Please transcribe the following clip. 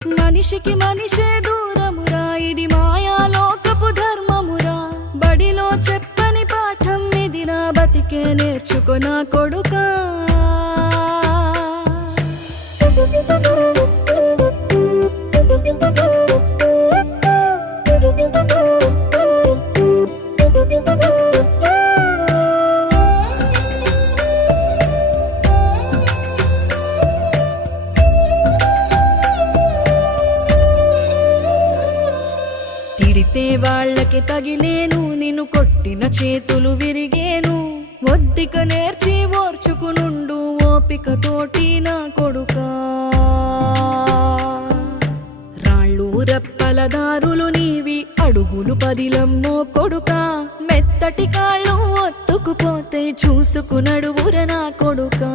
మనిషికి మనిషే దూరమురా, ఇది మాయాలోకపు ధర్మమురా. బడిలో చెప్పని పాఠం ఇదిరా, బతికే నేర్చుకో నా కొడుకా. తిడితే వాళ్ళకి తగిలేను, నిన్ను కొట్టిన చేతులు విరిగేను. ఒద్దిక నేర్చి ఓర్చుకునుండు ఓపికతోటి నా కొడుకా. రాళ్ళు రెప్పల దారులు నీవి, అడుగులు పదిలమ్మో కొడుకా. మెత్తటి కాళ్ళు ఒత్తుకుపోతే చూసుకునడువుర నా కొడుకా.